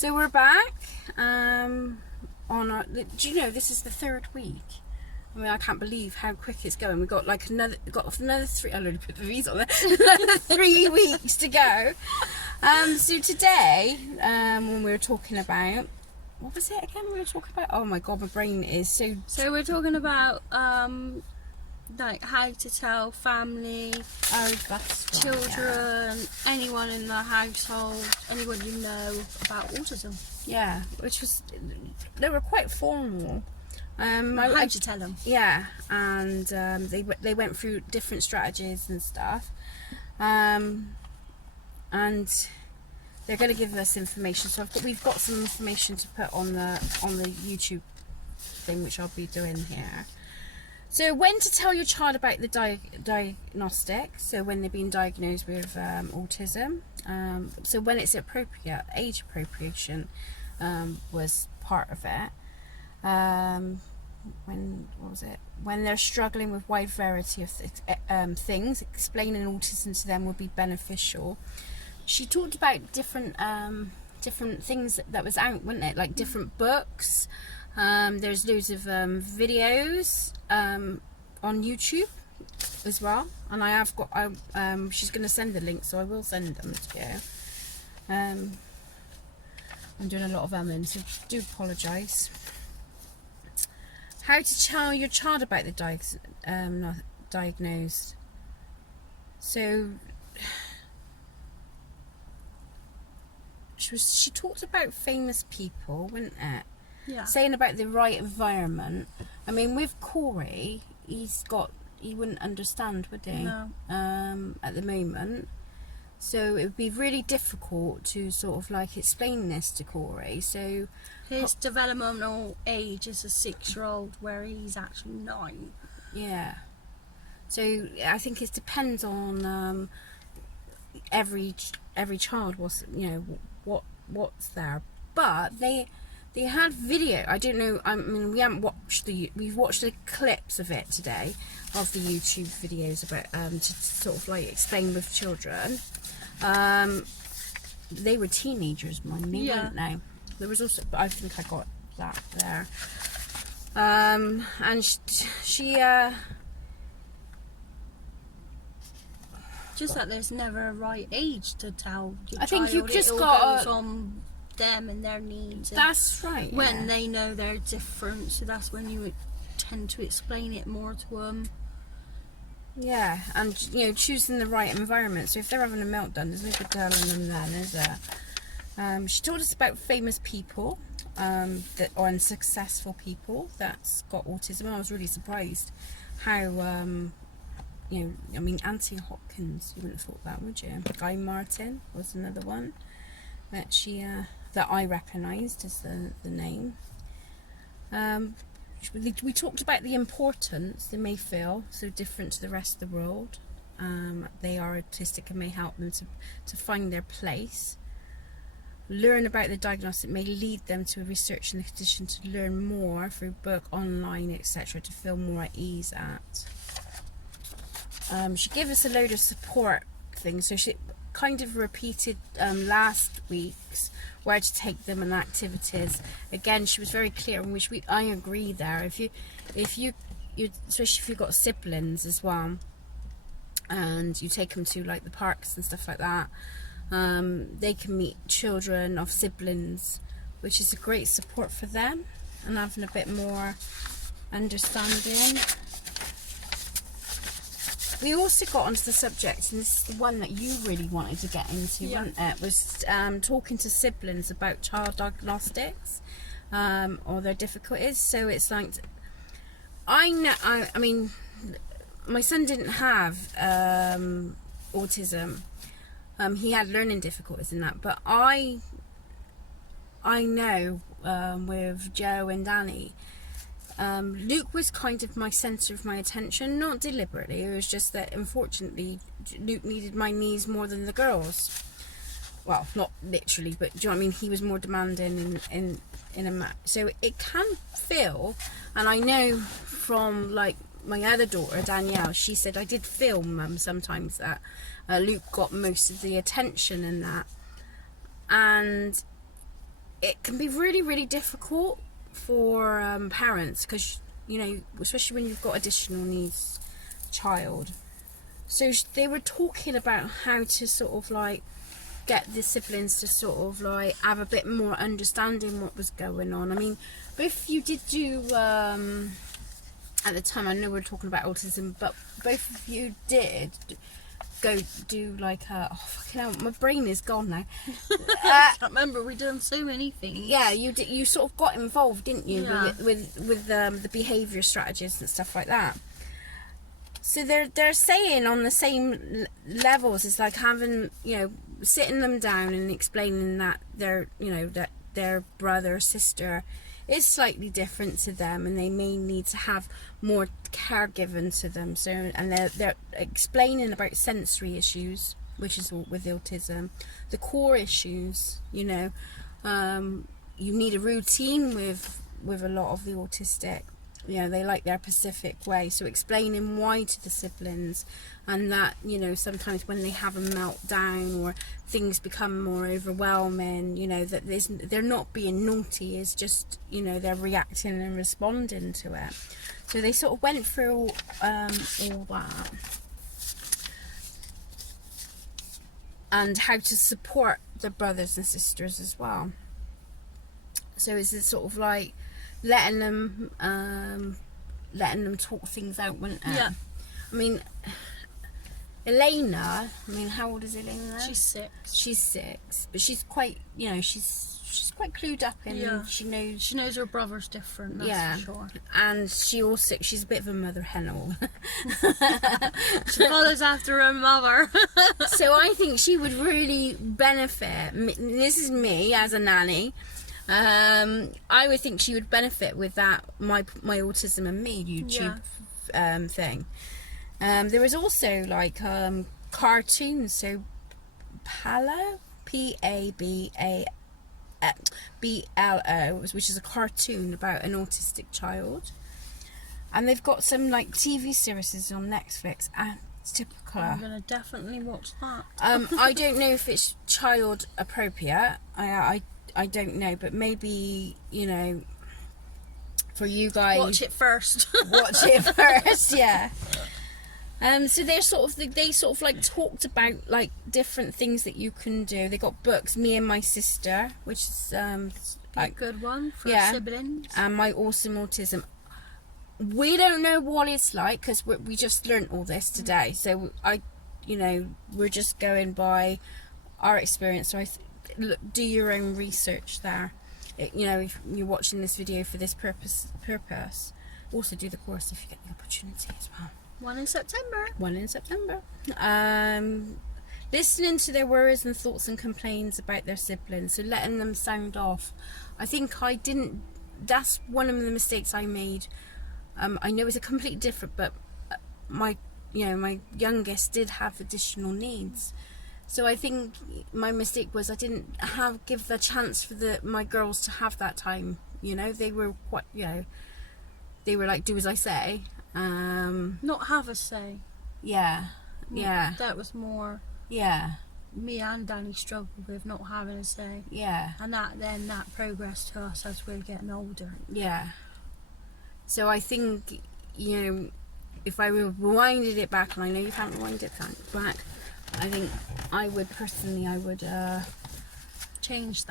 So we're back on our, do you know this is the 3rd week? I mean, I can't believe how quick it's going. We've got like another 3, I already put the V's on there, another 3 weeks to go. So today, when we were talking about, what was it again we were talking about? Oh my god, my brain is so... So we're talking about like how to tell family, children, anyone in the household, anyone you know about autism. Yeah, which was, they were quite formal. How to tell them. Yeah, and they went through different strategies and stuff, and they're going to give us information. So we've got some information to put on the YouTube thing, which I'll be doing here. So when to tell your child about the diagnostic, so when they've been diagnosed with autism, so when it's appropriate, age appropriation was part of it. When they're struggling with wide variety of things, explaining autism to them would be beneficial. She talked about different things that was out, wasn't it? Like different books. There's loads of videos on YouTube as well, and I have got. She's going to send the link, so I will send them to you. I'm doing a lot of them, so do apologise. How to tell your child about the diagnosed. So she talked about famous people, wasn't it? Yeah. Saying about the right environment. I mean, with Corey, he wouldn't understand, would he? No. At the moment. So it would be really difficult to sort of like explain this to Corey. So his developmental age is a 6-year-old, where he's actually 9. Yeah. So I think it depends on every child. What's there, but they had video. I don't know. I mean, we've watched the clips of it today, of the YouTube videos about to sort of like explain with children. They were teenagers, mind me, weren't they? There was also, I think I got that there. And she just that there's never a right age to tell your I think child. you've just it all got goes on them and their needs. That's right. When they know they're different, so that's when you would tend to explain it more to them. Yeah, and choosing the right environment. So if they're having a meltdown, there's no good telling them then, is there? She told us about famous people that are unsuccessful people that's got autism. I was really surprised how I mean, Anthony Hopkins, you wouldn't have thought that, would you? Guy Martin was another one that she that I recognised as the name. We talked about the importance they may feel so different to the rest of the world. They are autistic and may help them to find their place. Learn about the diagnosis may lead them to research in the condition, to learn more through book, online, etc., to feel more at ease at. She gave us a load of support things, so she kind of repeated last week's where to take them and activities. Again, she was very clear, in which I agree there. If you especially if you've got siblings as well, and you take them to like the parks and stuff like that, they can meet children of siblings, which is a great support for them and having a bit more understanding. We also got onto the subject, and this is the one that you really wanted to get into, wasn't it? Was talking to siblings about child diagnostics or their difficulties. So it's like, I mean, my son didn't have autism. He had learning difficulties in that, but I know with Joe and Danny, Luke was kind of my centre of my attention, not deliberately. It was just that, unfortunately, Luke needed my knees more than the girls. Well, not literally, but do you know what I mean? He was more demanding in a match. So it can feel, and I know from like my other daughter Danielle, she said, I did feel, Mum, sometimes that Luke got most of the attention in that, and it can be really, really difficult for parents, because, you know, especially when you've got additional needs child. So they were talking about how to sort of like get the siblings to sort of like have a bit more understanding what was going on. I mean, both of you did do at the time, I know we're talking about autism, but both of you did go do like oh fucking hell, my brain is gone now. I can't remember, we've done so many things. Yeah, you did. You sort of got involved, didn't you, Yeah. with the behaviour strategies and stuff like that. So they're saying on the same levels, it's like having, you know, sitting them down and explaining that their, you know, that their brother or sister is slightly different to them, and they may need to have more care given to them. So, and they're explaining about sensory issues, which is with autism, the core issues. You know, you need a routine with a lot of the autistic. You know, they like their Pacific way. So explaining why to the siblings, and that, you know, sometimes when they have a meltdown or things become more overwhelming, you know, that they're not being naughty, it's just, you know, they're reacting and responding to it. So they sort of went through all that, and how to support the brothers and sisters as well. So it's sort of like letting them talk things out, wasn't it? Yeah. I mean, Elena, I mean, how old is Elena? She's 6. She's 6, but she's quite, you know, she's quite clued up, and Yeah. she knows. She knows her brother's different, that's Yeah. for sure. And she's a bit of a mother hen all. She follows after her mother. So I think she would really benefit. This is me as a nanny. I would think she would benefit with that my Autism Me YouTube thing. There was also like cartoons, so Palo, PABABLO, which is a cartoon about an autistic child, and they've got some like TV series on Netflix, and it's typical. I'm gonna definitely watch that. I don't know if it's child appropriate. I don't know, but maybe, you know, for you guys, Watch it first. watch it first, yeah. So they sort of like talked about like different things that you can do. They got books, Me and My Sister, which is A like, good one for yeah. siblings. and My Awesome Autism. We don't know what it's like, because we just learnt all this today. So you know, we're just going by our experience. So look, do your own research there. You know, if you're watching this video for this purpose, also do the course if you get the opportunity as well. 1 in September. 1 in September. Listening to their worries and thoughts and complaints about their siblings, so letting them sound off. I think that's one of the mistakes I made. I know it's a completely different, but my youngest did have additional needs. So I think my mistake was I didn't give the chance for my girls to have that time. You know, they were quite, you know, they were like, do as I say. Not have a say. Yeah. That was more Yeah. me and Danny struggled with, not having a say. Yeah. And that progressed to us as we're getting older. Yeah. So I think, you know, if I rewinded it back, and I know you can't rewind it back, I think I would Change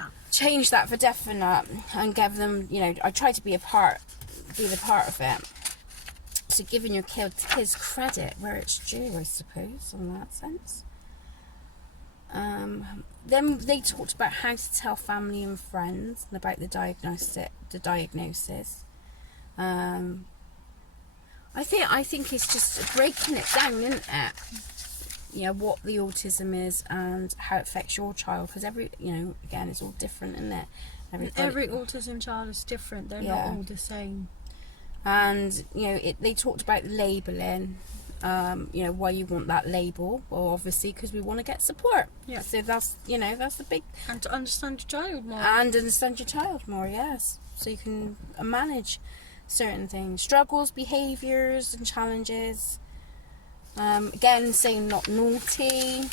that for definite, and give them, you know, I try to be the part of it. So giving your kids credit where it's due, I suppose, in that sense. Then they talked about how to tell family and friends about the diagnosis. I think it's just breaking it down, isn't it? You know, what the autism is and how it affects your child, because again, it's all different, isn't it? Every autism child is different. They're not all the same. And, you know, they talked about labelling, you know, why you want that label. Well, obviously, because we want to get support. Yeah. So that's the big... And to understand your child more. Yes. So you can manage certain things. Struggles, behaviours and challenges. Again, saying not naughty.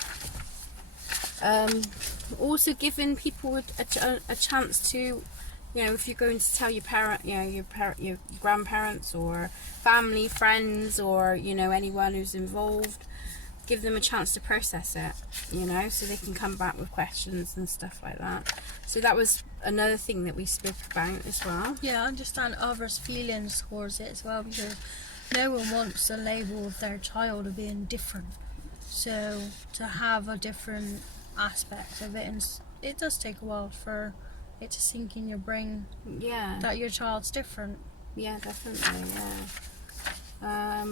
Also giving people a chance to, you know, if you're going to tell your parent, you know, your grandparents or family, friends, or, you know, anyone who's involved, give them a chance to process it, you know, so they can come back with questions and stuff like that. So that was another thing that we spoke about as well. Yeah, understand others' feelings towards it as well, because no one wants a label of their child of being different. So to have a different aspect of it, and it does take a while for it to sink in your brain. Yeah. That your child's different. Yeah, definitely. Yeah.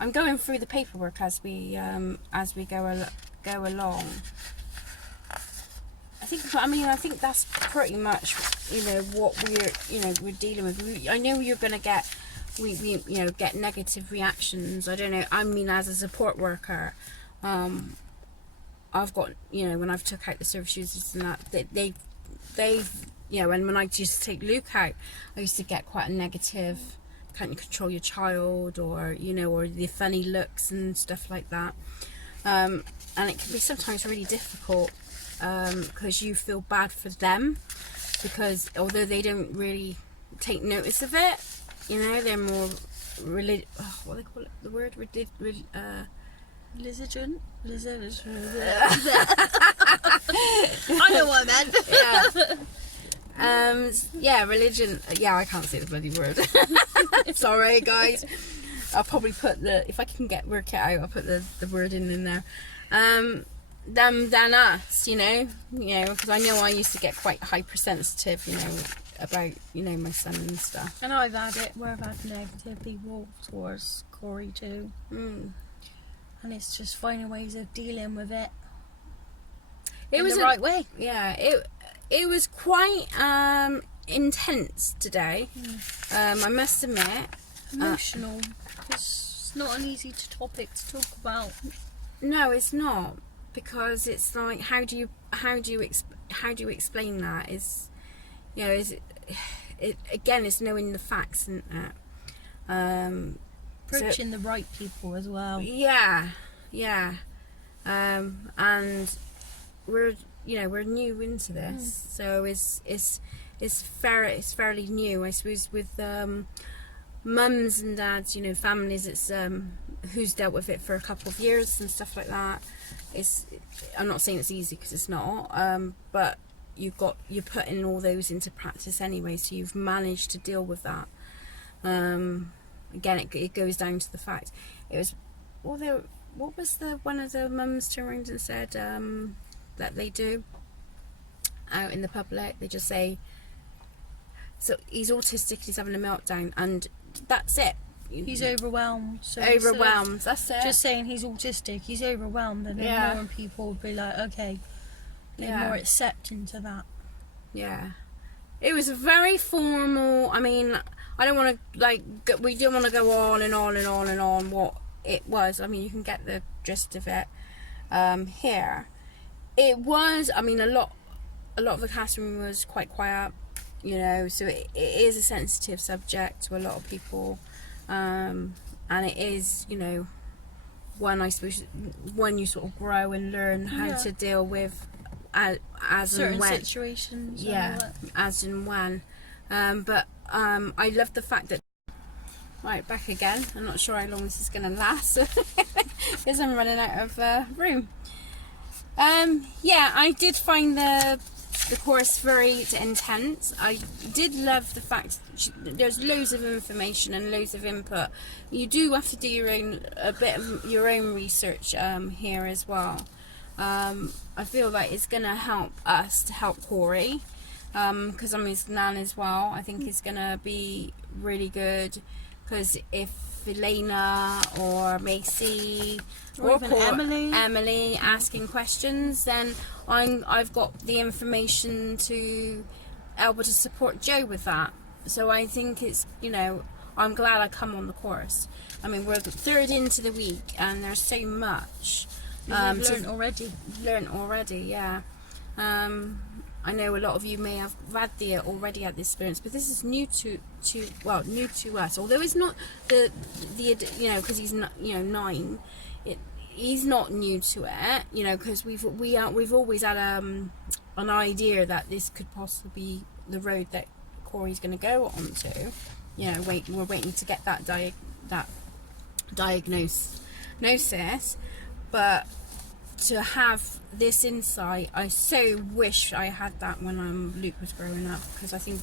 I'm going through the paperwork as we go along. I think that's pretty much, you know, what we're dealing with. I know you're gonna get get negative reactions. I don't know. I mean, as a support worker, I've got, you know, when I've took out the service users and that, they've you know, and when I used to take Luke out, I used to get quite a negative, can't you control your child, or, you know, or the funny looks and stuff like that. And it can be sometimes really difficult, because you feel bad for them, because although they don't really take notice of it, you know, they're more what do they call it? The word Lizard. I know what I meant. Yeah, religion. Yeah, I can't say the bloody word. Sorry, guys. I'll probably put if I can work it out, I'll put the word in there. Them than us, you know, because I know I used to get quite hypersensitive, you know, about, you know, my son and stuff. And I've had it where I've had negative people towards Corey too. And it's just finding ways of dealing with it. It was the right way. Yeah, it was quite intense today. I must admit. Emotional. It's not an easy topic to talk about. No, it's not, because it's like, how do you explain that? Is, you know, it again, it's knowing the facts, and approaching the right people as well. Yeah. And we're new into this, so it's fairly new, I suppose, with mums and dads, you know, families. It's who's dealt with it for a couple of years and stuff like that. I'm not saying it's easy, because it's not, but you're putting all those into practice anyway, so you've managed to deal with that. Again, it goes down to the fact, it was, what was one of the mums turned around and said that they do out in the public? They just say, so he's autistic, he's having a meltdown, and that's it. He's overwhelmed. So overwhelmed, that's it. Just saying he's autistic, he's overwhelmed, and then more people would be like, okay, they're more accepting to that. Yeah. It was very formal. I mean, I don't want to, we don't want to go on and on and on and on what it was. I mean, you can get the gist of it here. It was, I mean, a lot of the classroom was quite quiet, you know, so it is a sensitive subject to a lot of people, and it is, you know, I suppose when you sort of grow and learn how to deal with as certain and when situations, as and when, but I love the fact that, right, back again, I'm not sure how long this is going to last because I'm running out of room. I did find the course very intense. I did love the fact there's loads of information and loads of input. You do have to do a bit of your own research here as well. I feel like it's going to help us to help Corey, because I'm his nan as well. I think it's going to be really good, because if Elena or Macy or even Emily asking questions, then I've got the information to able to support Joe with that. So I think it's, you know, I'm glad I come on the course. I mean, we're third into the week and there's so much learned already. Yeah. I know a lot of you may have already had the experience, but this is new to new to us. Although it's not the you know, because he's not, you know, 9. he's not new to it, you know, because we've always had an idea that this could possibly be the road that Corey's going to go onto. You know, we're waiting to get that diagnosis, but to have this insight, I so wish I had that when Luke was growing up, because I think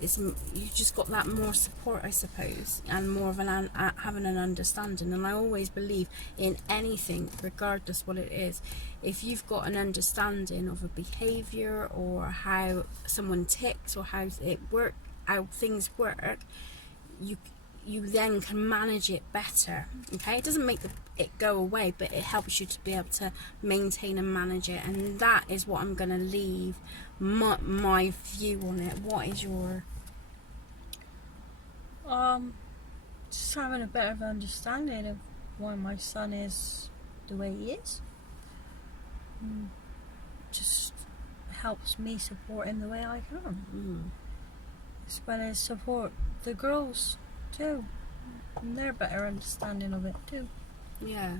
you just got that more support, I suppose, and more of having an understanding. And I always believe in anything, regardless what it is, if you've got an understanding of a behaviour or how someone ticks or how things work, you then can manage it better. Okay, it doesn't make it go away, but it helps you to be able to maintain and manage it. And that is what I'm going to leave my view on it. What is your just having a better understanding of why my son is the way he is. Just helps me support him the way I can, as well as support the girls too, and their better understanding of it too. Yeah.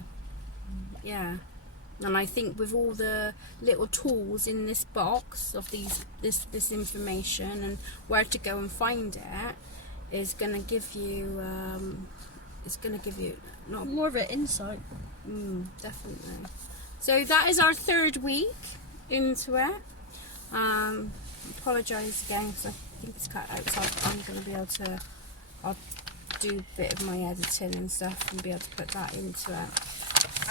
And I think with all the little tools in this box of this information and where to go and find it, is going to give you more of an insight. Definitely. So that is our 3rd week into it. Apologise again because I think it's cut out, so I'm going to be able to, I'll do a bit of my editing and stuff and be able to put that into it.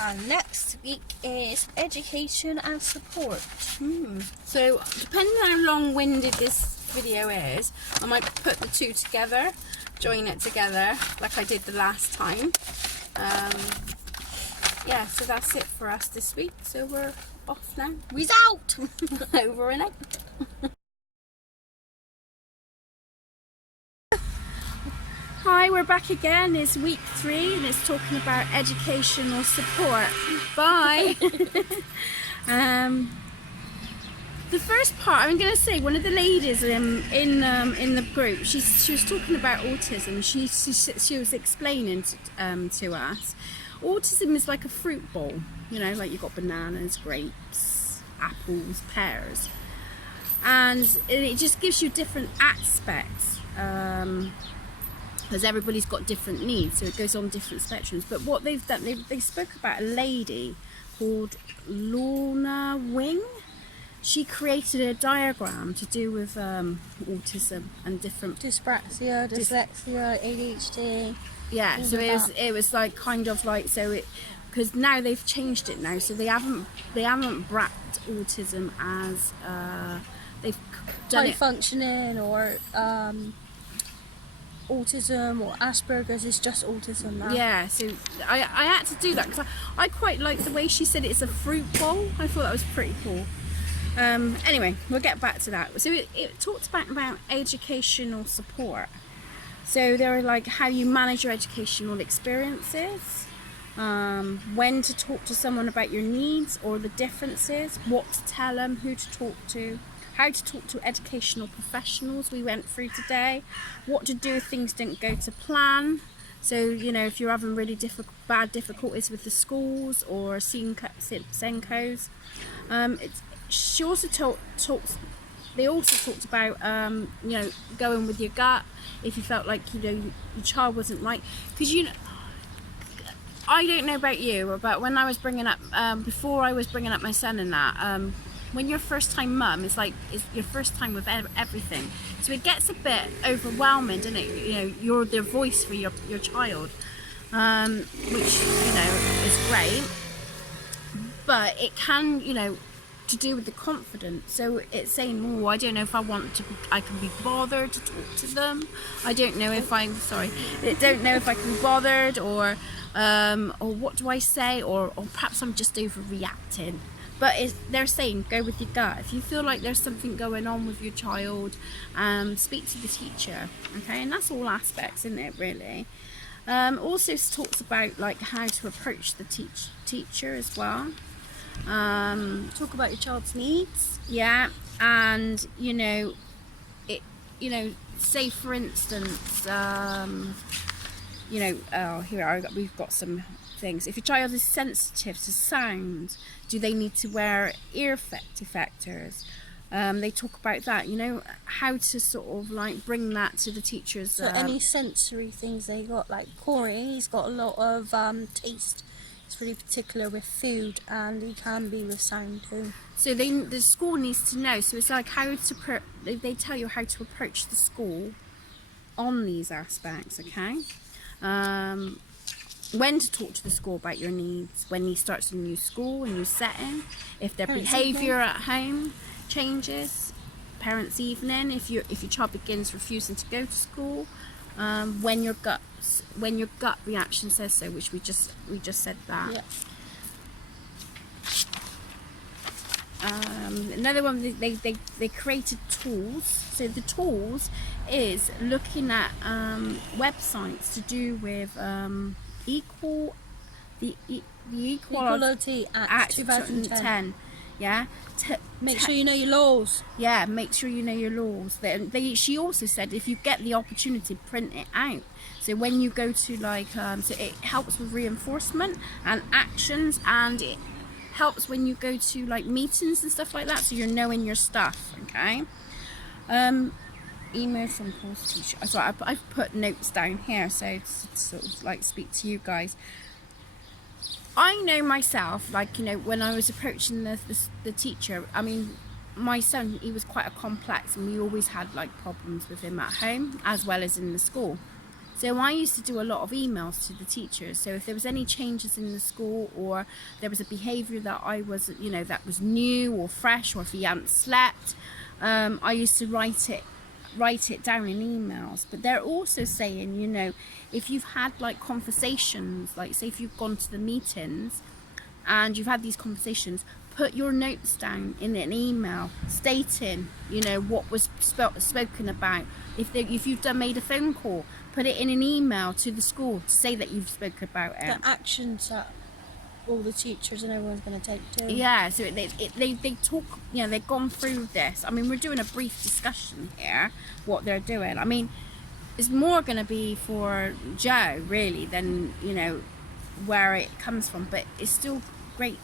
And next week is education and support. So depending on how long-winded this video is, I might put the two together, join it together like I did the last time. Yeah, so that's it for us this week. So we're off now. We's out. Over and out. Hi, we're back again. It's week 3 and it's talking about educational support. Bye. The first part, I'm going to say, one of the ladies in the group, she was talking about autism. She was explaining to us, autism is like a fruit bowl. You know, like you've got bananas, grapes, apples, pears, and it just gives you different aspects. Because everybody's got different needs, so it goes on different spectrums. But what they've done, they spoke about a lady called Lorna Wing. She created a diagram to do with autism and different Dyspraxia, dyslexia, ADHD. Yeah, so it was like kind of like, so it, because now they've changed it now, so they haven't wrapped autism as they've done high it functioning or autism or Asperger's. Is just autism now. Yeah, so I had to do that because I quite like the way she said it's a fruit bowl. I thought that was pretty cool. Anyway, we'll get back to that. So it talked about educational support. So they're like how you manage your educational experiences, when to talk to someone about your needs or the differences, what to tell them, who to talk to, how to talk to educational professionals we went through today, what to do if things didn't go to plan. So, you know, if you're having really bad difficulties with the schools or Senkos. She also they also talked about, you know, going with your gut if you felt like, you know, your child wasn't right. Because, you know, I don't know about you, but when I was bringing up, before I was bringing up my son and that, when you're first time mum, it's your first time with everything. So it gets a bit overwhelming, doesn't it? You know, you're the voice for your child, which, you know, is great. But it can, you know, to do with the confidence. So it's saying, oh, I don't know if I can be bothered to talk to them. I don't know if I don't know if I can be bothered, or what do I say, or perhaps I'm just overreacting. But they're saying go with your gut. If you feel like there's something going on with your child, speak to the teacher. Okay, and that's all aspects, isn't it, really? Also talks about like how to approach the teacher as well. Talk about your child's needs. Yeah, and you know, say for instance, you know, we've got some things. If your child is sensitive to sound, do they need to wear ear effectors? They talk about that, you know, how to sort of like bring that to the teachers. So any sensory things they got, like Corey, he's got a lot of taste. He's really particular with food, and he can be with sound too. So the school needs to know. So it's like how to they tell you how to approach the school on these aspects, okay? When to talk to the school about your needs, when he starts a new school, a new setting, if their behaviour at home changes, parents' evening, if your child begins refusing to go to school, when your gut reaction says so, which we just said that. Yeah. Another one, they created tools. So the tools is looking at websites to do with Equality Act 2010. Yeah. Make sure you know your laws. Yeah, make sure you know your laws. She also said if you get the opportunity, print it out. So when you go to like, so it helps with reinforcement and actions, and it helps when you go to like meetings and stuff like that. So you're knowing your stuff, okay? Email from Paul's teacher. So I've put notes down here, so to sort of like speak to you guys. I know myself, like, you know, when I was approaching the teacher, I mean, my son, he was quite a complex, and we always had like problems with him at home as well as in the school. So I used to do a lot of emails to the teachers. So if there was any changes in the school, or there was a behaviour that I was, you know, that was new or fresh, or if he hadn't slept, I used to write it down in emails. But they're also saying, you know, if you've had like conversations, like say if you've gone to the meetings and you've had these conversations, put your notes down in an email stating, you know, what was spoken about. If you've made a phone call, put it in an email to the school to say that you've spoken about it. The actions that all the teachers and everyone's going to take too. Yeah, so they talk, you know, they've gone through this. I mean, we're doing a brief discussion here, what they're doing. I mean, it's more going to be for Joe, really, than, you know, where it comes from. But it's still great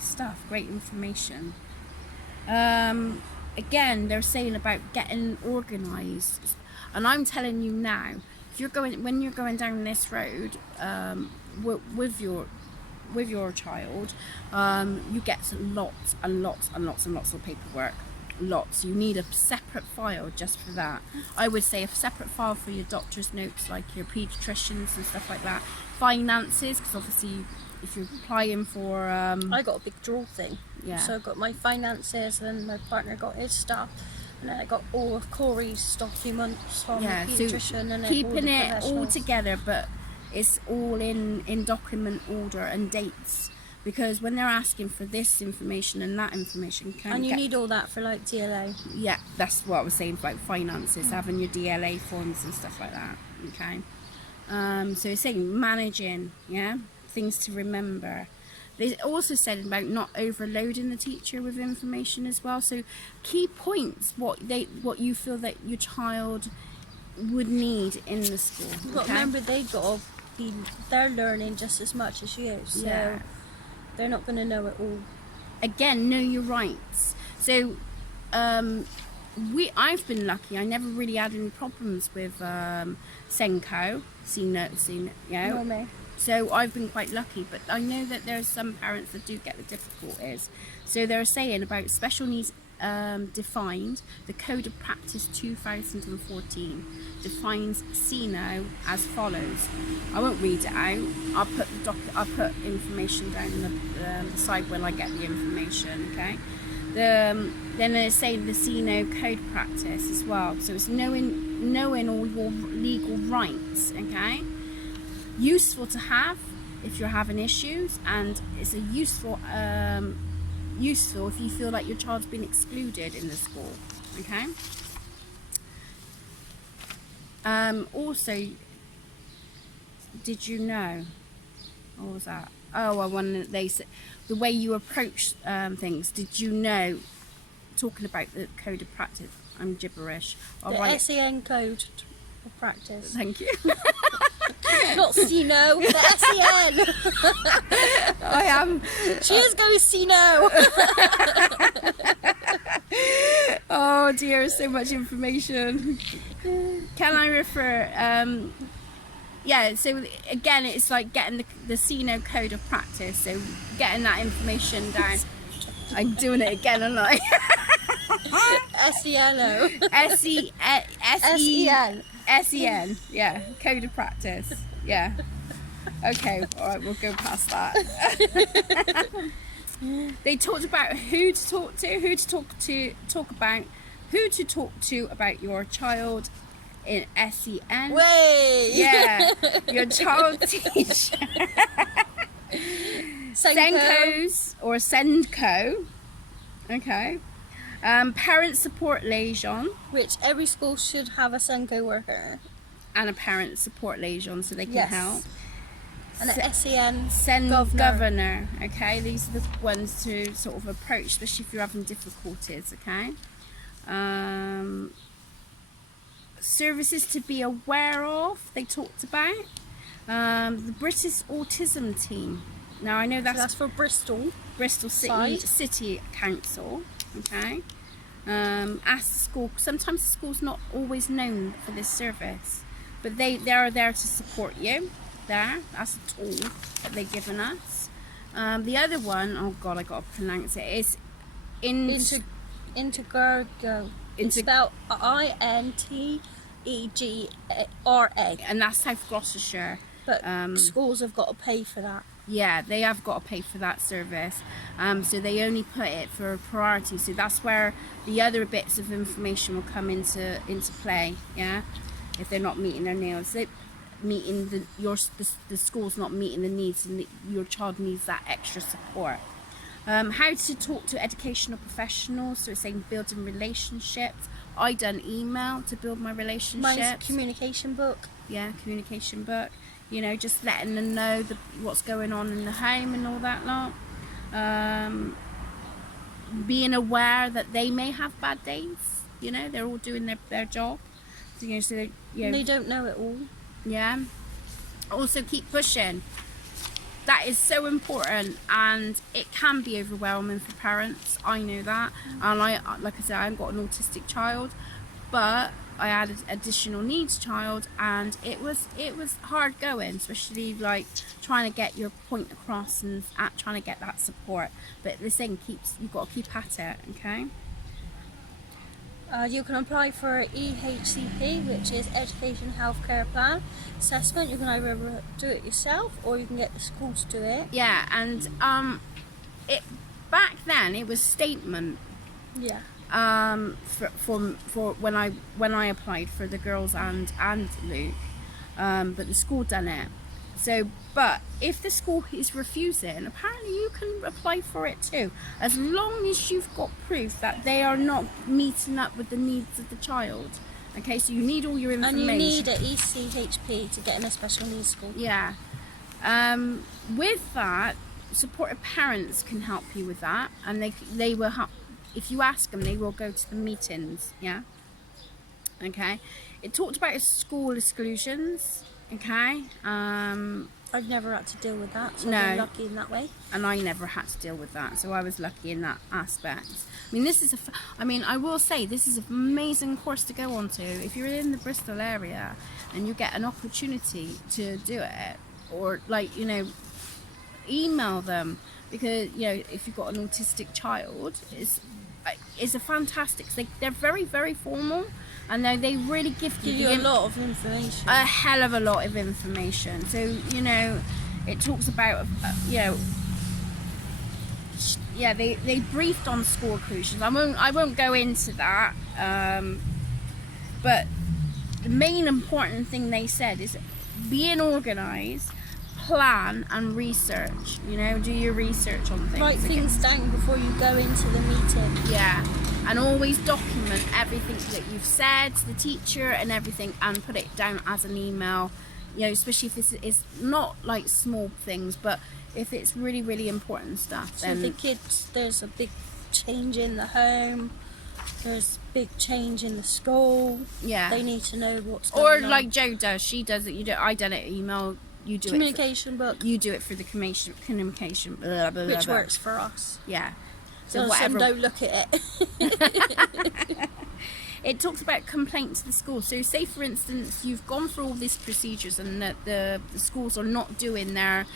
stuff, great information. Again, they're saying about getting organised. And I'm telling you now, when you're going down this road with your child, you get lots and lots and lots and lots of paperwork. Lots. You need a separate file just for that. I would say a separate file for your doctor's notes, like your paediatricians and stuff like that. Finances, because obviously if you're applying for I got a big drawer thing. Yeah. So I got my finances, and my partner got his stuff, and then I got all of Corey's documents from the paediatrician, and keeping it all together, but it's all in document order and dates, because when they're asking for this information and that information, you need all that for like DLA. Yeah, that's what I was saying about finances, having your DLA forms and stuff like that. Okay. So it's saying managing, yeah, things to remember. They also said about not overloading the teacher with information as well. So key points, what you feel that your child would need in the school. You've got to remember they're learning just as much as you, so yeah. They're not going to know it all. Again, know your rights. So I've been lucky. I never really had any problems with Senko, yeah. Nor me. So I've been quite lucky, but I know that there's some parents that do get the difficulties. So they're saying about special needs defined. The Code of Practice 2014 defines CNO as follows. I won't read it out. I'll put information down in the side when I get the information. Okay. Then they're saying the CNO Code Practice as well. So it's knowing all your legal rights. Okay. Useful to have if you're having issues, and it's a useful if you feel like your child's been excluded in the school. Okay. Also, did you know, what was that? They said the way you approach things. Did you know, talking about the Code of Practice, I'm gibberish. The SEN Code of Practice. Thank you. Not Sino, the SEN. I am. She is going Sino. Oh dear, so much information. Can I refer? Yeah, so again, it's like getting the CNO code of practice, so getting that information down. I'm doing it again, aren't I? SENO. SEN, yeah, code of practice, yeah. Okay, all right, we'll go past that. They talked about who to talk to about your child in SEN. Way! Yeah, your child teacher. Senkos or Sendco. Okay. Parent support liaison. Which every school should have a Senko worker. And a parent support liaison so they can help. And an SEN governor. Okay, these are the ones to sort of approach, especially if you're having difficulties. Okay. Services to be aware of. They talked about the British Autism team. Now I know that's for Bristol City Council. Okay. Ask the school. Sometimes the school's not always known for this service, but they are there to support you. That's a tool that they've given us. The other one, oh god, I gotta pronounce it. Is Integra. It's spelled INTEGRA. And that's South Gloucestershire. But schools have got to pay for that. Yeah, they have got to pay for that service. So they only put it for a priority. So that's where the other bits of information will come into play. Yeah, if they're not meeting their needs, the school's not meeting the needs, and your child needs that extra support. How to talk to educational professionals. So it's saying building relationships. I done email to build my relationships. Mine's communication book. Yeah, communication book. You know, just letting them know what's going on in the home and all that lot. Being aware that they may have bad days. You know, they're all doing their job. So, you know, so they don't know it all. Yeah. Also, keep pushing. That is so important, and it can be overwhelming for parents. I know that, and like I said, I haven't got an autistic child, but I had an additional needs child, and it was hard going, especially like trying to get your point across and trying to get that support. But the thing you've got to keep at it. Okay. You can apply for EHCP, which is Education Healthcare Plan Assessment. You can either do it yourself or you can get the school to do it. Yeah, and it back then it was statement. Yeah. For when I applied for the girls and Luke, but the school done it. So, but if the school is refusing, apparently you can apply for it too, as long as you've got proof that they are not meeting up with the needs of the child. Okay, so you need all your information. And you need an ECHP to get in a special needs school. Yeah. With that, supportive parents can help you with that, and they will help. If you ask them, they will go to the meetings. Yeah. Okay. It talked about school exclusions. Okay. I've never had to deal with that, so no. I'm lucky in that way. And I never had to deal with that, so I was lucky in that aspect. I mean, I will say this is an amazing course to go on to. If you're in the Bristol area and you get an opportunity to do it, or like, you know, email them, because, you know, if you've got an autistic child, it's a fantastic. They're very, very formal, and they really give you a lot of information. A hell of a lot of information. So, you know, it talks about, you know, yeah, they briefed on school inclusions. I won't go into that, but the main important thing they said is being organised, plan and research. You know, do your research on things. Write things down before you go into the meeting. Yeah, and always document everything that you've said to the teacher and everything, and put it down as an email. You know, especially if it's not like small things, but if it's really, really important stuff. So then the kids, there's a big change in the home, there's big change in the school. Yeah. They need to know what's Or going on. like Joe does, she does it. You do. I done it. Email. You do communication it. book, You do it for the communication. Blah, blah, which blah. works for us. Yeah. So whatever. don't look at it. It talks about complaints to the school. So say for instance you've gone through all these procedures and that the schools are not doing their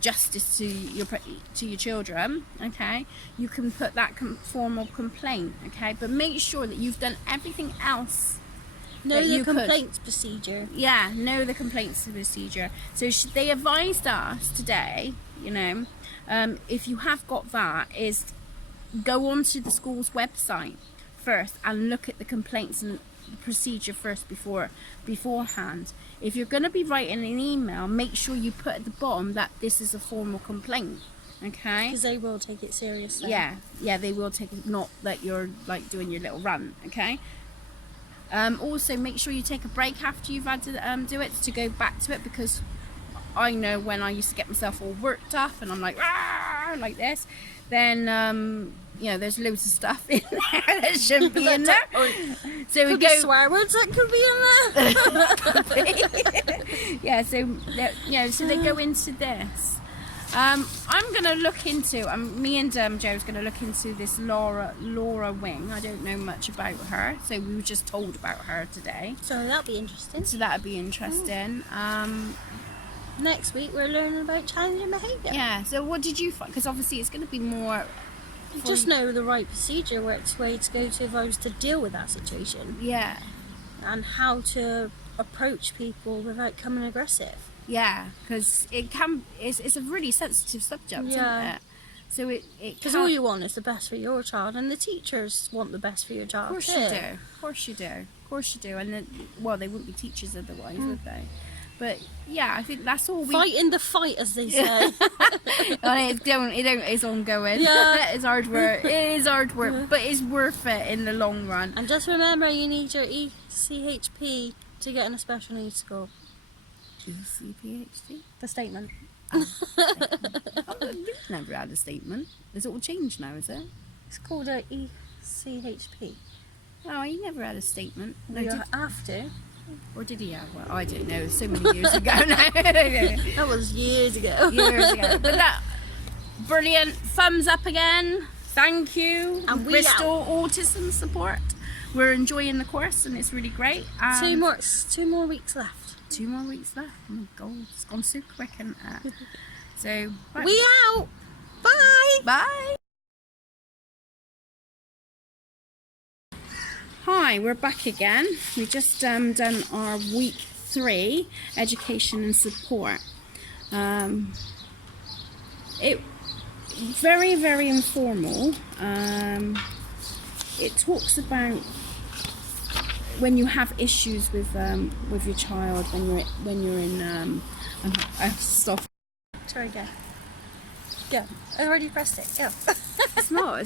justice to your children, okay, you can put that formal complaint, okay, but make sure that you've done everything else. Know the complaints procedure. Yeah, know the complaints procedure. So they advised us today, you know, if you have got that, is go onto the school's website first and look at the complaints and the procedure first beforehand. If you're going to be writing an email, make sure you put at the bottom that this is a formal complaint, okay? Because they will take it seriously. Yeah, they will take it, not that you're like doing your little run, okay? Also make sure you take a break after you've had to do it, to go back to it, because I know when I used to get myself all worked up and I'm like, ah, like this, then you know, there's loads of stuff in there that shouldn't be in there. So could we go be swear words that could be in there. Yeah, so you know, so they go into this. I'm gonna look into. Me and Joe's gonna look into this Laura Wing. I don't know much about her, so we were just told about her today. So that'll be interesting. So that'd be interesting. Next week we're learning about challenging behaviour. Yeah. So what did you find? Because obviously it's gonna be more. Just know the right procedure, which way to go to if I was to deal with that situation. Yeah. And how to approach people without coming aggressive. Yeah, because it's a really sensitive subject, isn't it? So it because all you want is the best for your child, and the teachers want the best for your child. Of course you do. Of course you do. Of course you do. And then, well, they wouldn't be teachers otherwise, would they? But yeah, I think that's all we fighting the fight, as they say. It's ongoing. Yeah. It's hard work. It is hard work, but it's worth it in the long run. And just remember, you need your ECHP to get in a special needs school. ECPHD? The statement. We've never had a statement. Is it all changed now, is it? It's called a ECHP. Oh, you never had a statement. No, You have to. Or did he have one? I don't know. So many years ago now. That was years ago. Years ago. But that, brilliant. Thumbs up again. Thank you. And we Bristol Autism Support. We're enjoying the course and it's really great. 2 more weeks left. 2 more weeks left. Oh my god, it's gone so quick. And so right. We out. Bye. Bye. Hi, we're back again. We've just done our week 3 education and support. It very, very informal. It talks about when you have issues with your child when you're in stop. Sorry, go. Go. I already pressed it. Go. It's not.